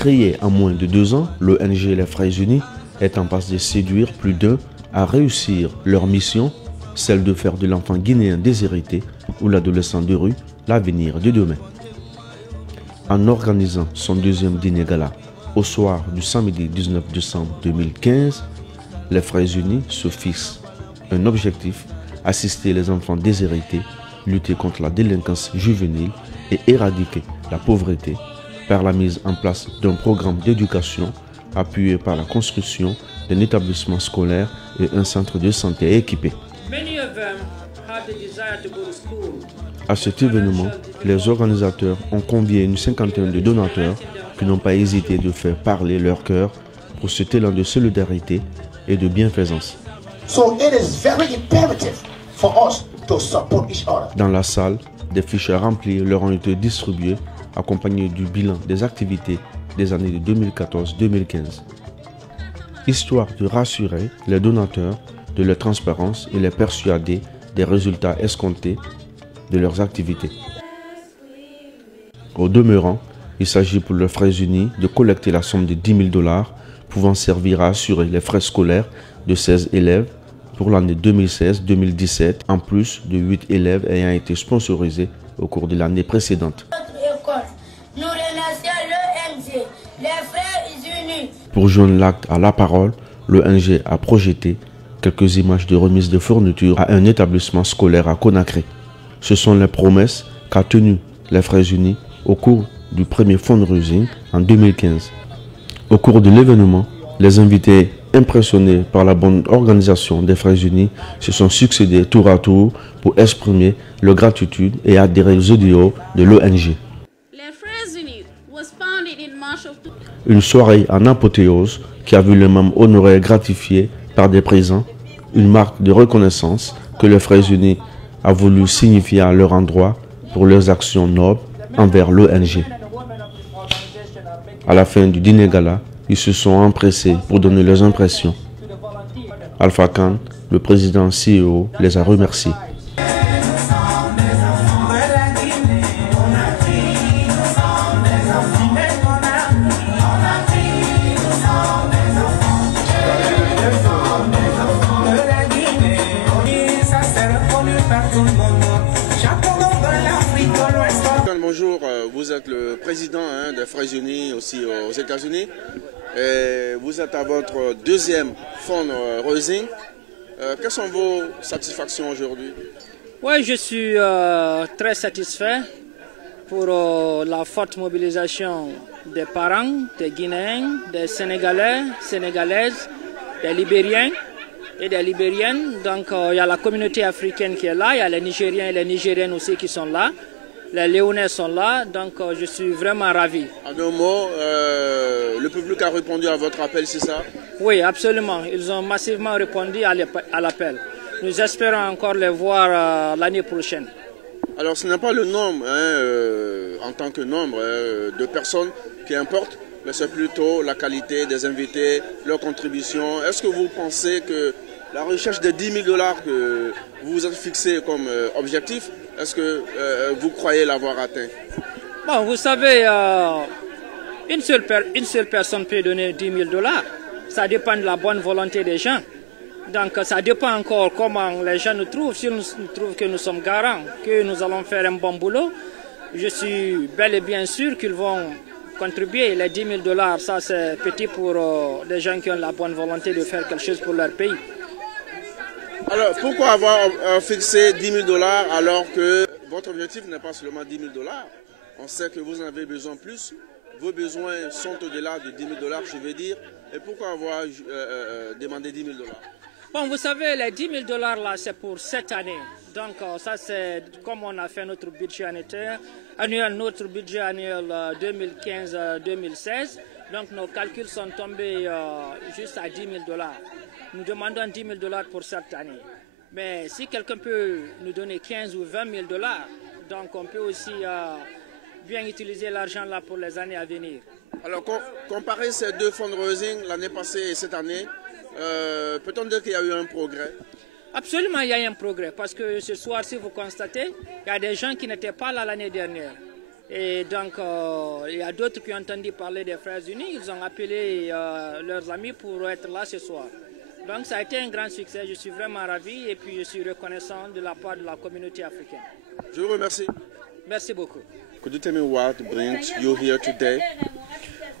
Créé en moins de 2 ans, l'ONG Les Frères Unis est en passe de séduire plus d'un à réussir leur mission, celle de faire de l'enfant guinéen déshérité ou l'adolescent de rue l'avenir de demain. En organisant son deuxième dîner gala au soir du samedi 19 décembre 2015, les Frères Unis se fixent un objectif: assister les enfants déshérités, lutter contre la délinquance juvénile et éradiquer la pauvreté par la mise en place d'un programme d'éducation appuyé par la construction d'un établissement scolaire et un centre de santé équipé. À cet événement, les organisateurs ont convié une cinquantaine de donateurs qui n'ont pas hésité de faire parler leur cœur pour cet élan de solidarité et de bienfaisance. Dans la salle, des fiches remplies leur ont été distribuées, accompagnées du bilan des activités des années de 2014-2015. Histoire de rassurer les donateurs de leur transparence et les persuader des résultats escomptés de leurs activités. Au demeurant, il s'agit pour les Frères Unis de collecter la somme de 10 000 $ pouvant servir à assurer les frais scolaires de 16 élèves pour l'année 2016-2017, en plus de 8 élèves ayant été sponsorisés au cours de l'année précédente. Pour joindre l'acte à la parole, l'ONG a projeté quelques images de remise de fournitures à un établissement scolaire à Conakry. Ce sont les promesses qu'a tenues les Frères Unis au cours du premier fundraising en 2015. Au cours de l'événement, les invités impressionnés par la bonne organisation des Frères Unis se sont succédés tour à tour pour exprimer leur gratitude et adhérer aux idéaux de l'ONG. Une soirée en apothéose qui a vu les membres honorés et gratifiés par des présents, une marque de reconnaissance que les Frères Unis a voulu signifier à leur endroit pour leurs actions nobles envers l'ONG. À la fin du dîner gala, ils se sont empressés pour donner leurs impressions. Alpha Khan, le président CEO, les a remerciés. Bonjour, vous êtes le président des Frères Unis aussi aux États-Unis. Vous êtes à votre deuxième fundraising. Quelles sont vos satisfactions aujourd'hui? Oui, je suis très satisfait pour la forte mobilisation des parents, des Guinéens, des Sénégalais, Sénégalaises, des Libériens et des Libériennes. Donc il y a la communauté africaine qui est là, il y a les Nigériens et les Nigériennes aussi qui sont là. Les Léonais sont là, donc je suis vraiment ravi. En un mot, le public a répondu à votre appel, c'est ça? Oui, absolument. Ils ont massivement répondu à l'appel. Nous espérons encore les voir l'année prochaine. Alors ce n'est pas le nombre, en tant que nombre de personnes qui importe, mais c'est plutôt la qualité des invités, leur contribution. Est-ce que vous pensez que la recherche des 10 000 $ que vous vous êtes fixé comme objectif, est-ce que vous croyez l'avoir atteint? Bon, vous savez, une seule personne peut donner 10 000 $. Ça dépend de la bonne volonté des gens. Donc ça dépend encore comment les gens nous trouvent. Si nous trouvent que nous sommes garants, que nous allons faire un bon boulot, je suis bel et bien sûr qu'ils vont contribuer. Les 10 000 $, ça c'est petit pour des gens qui ont la bonne volonté de faire quelque chose pour leur pays. Alors, pourquoi avoir fixé 10 000 $ alors que votre objectif n'est pas seulement 10 000 $? On sait que vous en avez besoin plus. Vos besoins sont au-delà de 10 000 $, je veux dire. Et pourquoi avoir demandé 10 000 $? Bon, vous savez, les 10 000 $ là, c'est pour cette année. Donc, ça, c'est comme on a fait notre budget annuel, notre budget annuel 2015-2016. Donc, nos calculs sont tombés juste à 10 000 $. Nous demandons 10 000 $ pour cette année. Mais si quelqu'un peut nous donner 15 ou 20 000 $, donc on peut aussi bien utiliser l'argent là pour les années à venir. Alors, comparer ces deux fundraising, l'année passée et cette année, peut-on dire qu'il y a eu un progrès? Absolument, il y a eu un progrès. Parce que ce soir, si vous constatez, il y a des gens qui n'étaient pas là l'année dernière. Et donc, il y a d'autres qui ont entendu parler des Frères Unis. Ils ont appelé leurs amis pour être là ce soir. Donc, ça a été un grand succès. Je suis vraiment ravi et puis je suis reconnaissant de la part de la communauté africaine. Je vous remercie. Merci beaucoup. Could you tell me what brings you here today?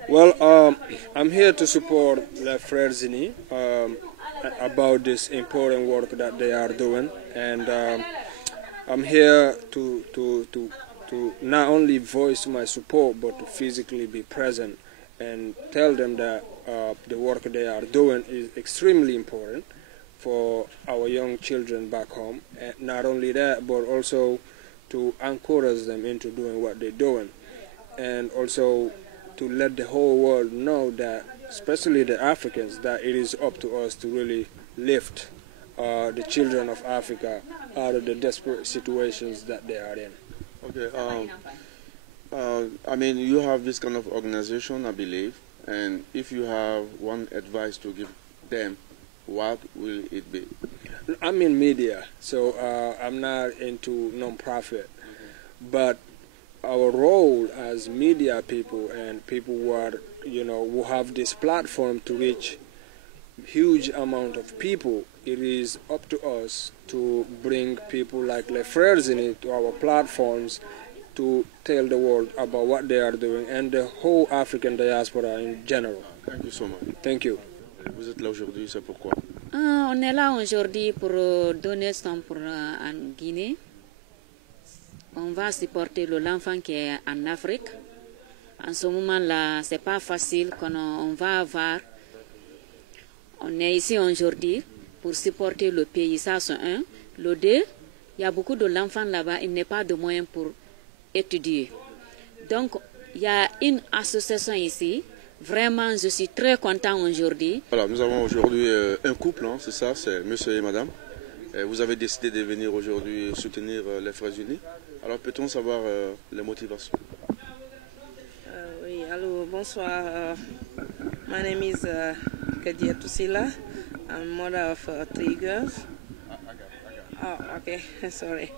Well, I'm here to support the Frères Unis about this important work that they are doing, and I'm here to not only voice my support, but to physically be present and tell them that the work they are doing is extremely important for our young children back home. And not only that, but also to encourage them into doing what they're doing, and also to let the whole world know that, especially the Africans, that it is up to us to really lift the children of Africa out of the desperate situations that they are in. Okay. I mean, you have this kind of organization, I believe, and if you have one advice to give them, what will it be? I'm in media, so I'm not into non-profit, but our role as media people and people who are, who have this platform to reach huge amount of people, it is up to us to bring people like Les Frères Unis to our platforms to tell the world about what they are doing and the whole African diaspora in general. Thank you so much. Thank you. Vous êtes là aujourd'hui, c'est pourquoi? On est là aujourd'hui pour donner son pour en Guinée. On va supporter l'enfant qui est en Afrique. En ce moment-là, c'est pas facile qu'on va avoir. On est ici aujourd'hui pour supporter le pays, ça c'est un. Le deux, il y a beaucoup d'enfants là-bas, il n'y a pas de moyens pour étudier. Donc, il y a une association ici. Vraiment, je suis très content aujourd'hui. Voilà, nous avons aujourd'hui un couple, hein, c'est ça, c'est monsieur et madame. Et vous avez décidé de venir aujourd'hui soutenir les Frères Unis. Alors, peut-on savoir les motivations? Oui, allô, bonsoir. My name is Kadia Tusila. I'm mother of 3 girls. Oh, okay, sorry.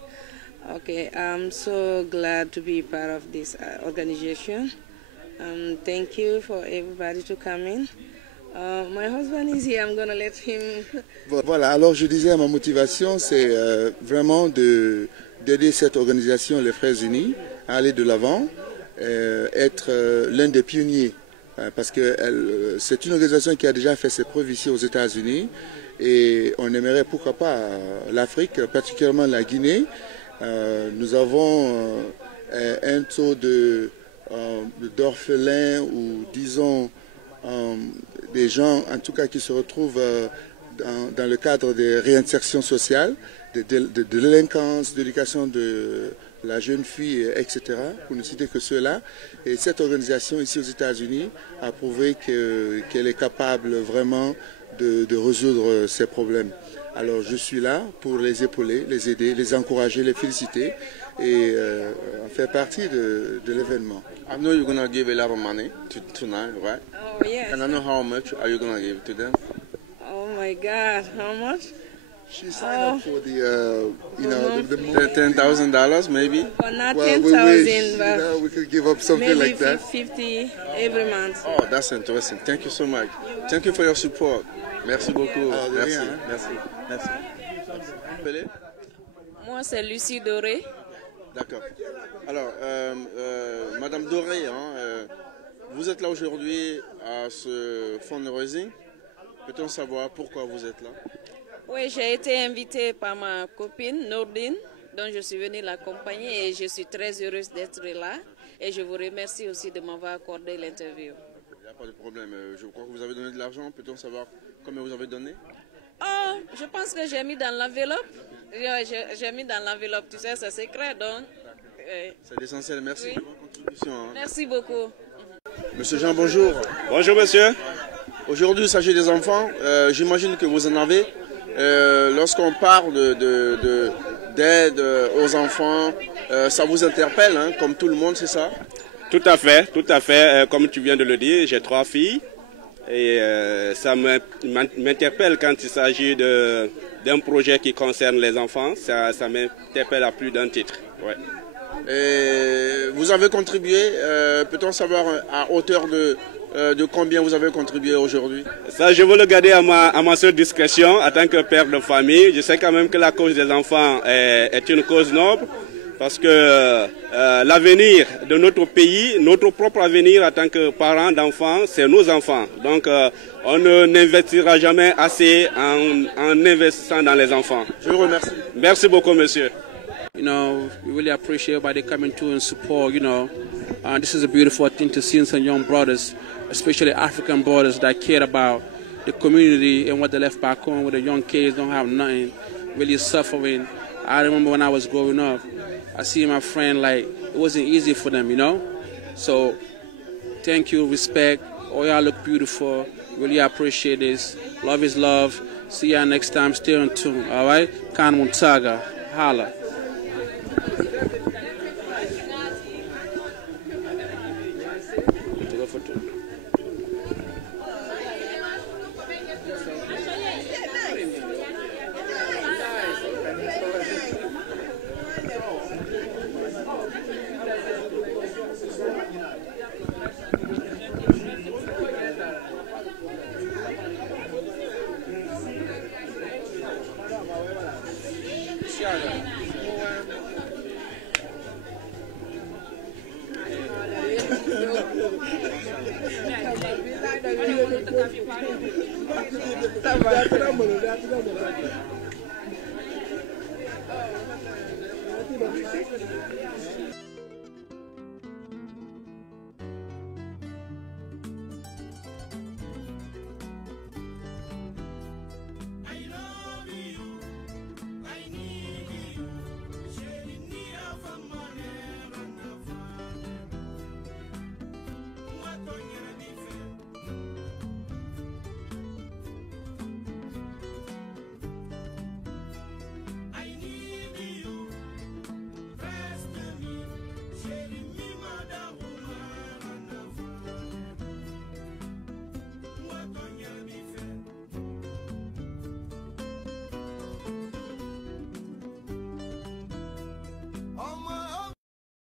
Okay, I'm so glad to be part of this organization. Thank you for everybody to come in. My husband is here, I'm going to let him... Voilà, alors je disais, ma motivation, c'est vraiment d'aider cette organisation, les Frères Unis, à aller de l'avant, être l'un des pionniers, parce que c'est une organisation qui a déjà fait ses preuves ici aux États-Unis, et on aimerait, pourquoi pas, l'Afrique, particulièrement la Guinée. Nous avons un taux d'orphelins ou disons des gens en tout cas qui se retrouvent dans le cadre de réinsertion sociale, de délinquance, d'éducation de la jeune fille, etc., pour ne citer que ceux-là. Et cette organisation ici aux États-Unis a prouvé qu'elle est capable vraiment de résoudre ces problèmes. Alors je suis là pour les épauler, les aider, les encourager, les féliciter et faire partie de l'événement. I know you're going to give a lot of money tonight, right? Oh, yes. Can I know how much are you going to give to them? Oh my God, how much? She signed up for the, the $10,000 maybe? Well, not well, 10,000, but we could give up something maybe like that. 50 every month. Oh, that's interesting. Thank you so much. Thank you for your support. Merci beaucoup. Ah, de Merci. rien, hein. Merci. Merci. Appelez? Moi, c'est Lucie Doré. D'accord. Alors, Madame Doré, hein, vous êtes là aujourd'hui à ce fundraising. Peut-on savoir pourquoi vous êtes là? Oui, j'ai été invitée par ma copine Nordine, dont je suis venue l'accompagner et je suis très heureuse d'être là. Et je vous remercie aussi de m'avoir accordé l'interview. Il n'y a pas de problème. Je crois que vous avez donné de l'argent. Peut-on savoir combien vous avez donné? Oh, je pense que j'ai mis dans l'enveloppe. J'ai mis dans l'enveloppe, tu sais, c'est secret, donc... C'est l'essentiel. Merci Oui. pour votre contribution. Hein. Merci beaucoup. Monsieur Jean, bonjour. Bonjour monsieur. Aujourd'hui, il s'agit des enfants. J'imagine que vous en avez. Lorsqu'on parle d'aide aux enfants, ça vous interpelle, hein, comme tout le monde, c'est ça? Tout à fait, tout à fait. Comme tu viens de le dire, j'ai 3 filles. Et ça m'interpelle quand il s'agit d'un projet qui concerne les enfants. Ça m'interpelle à plus d'un titre. Ouais. Et vous avez contribué, peut-on savoir à hauteur de combien vous avez contribué aujourd'hui? Ça, je veux le garder à ma seule discrétion en tant que père de famille. Je sais quand même que la cause des enfants est une cause noble parce que l'avenir de notre pays, notre propre avenir en tant que parents d'enfants, c'est nos enfants. Donc, on n'investira jamais assez en investissant dans les enfants. Je vous remercie. Merci beaucoup, monsieur. You know, we really appreciate everybody coming to and support, you know. This is a beautiful thing to see some young brothers, especially African brothers that care about the community and what they left back home, where the young kids don't have nothing, really suffering. I remember when I was growing up, I see my friend, like, it wasn't easy for them, you know. So, thank you, respect. All y'all look beautiful. Really appreciate this. Love is love. See y'all next time. Stay on tune, all right? Khan Muntaga. Holla. Tá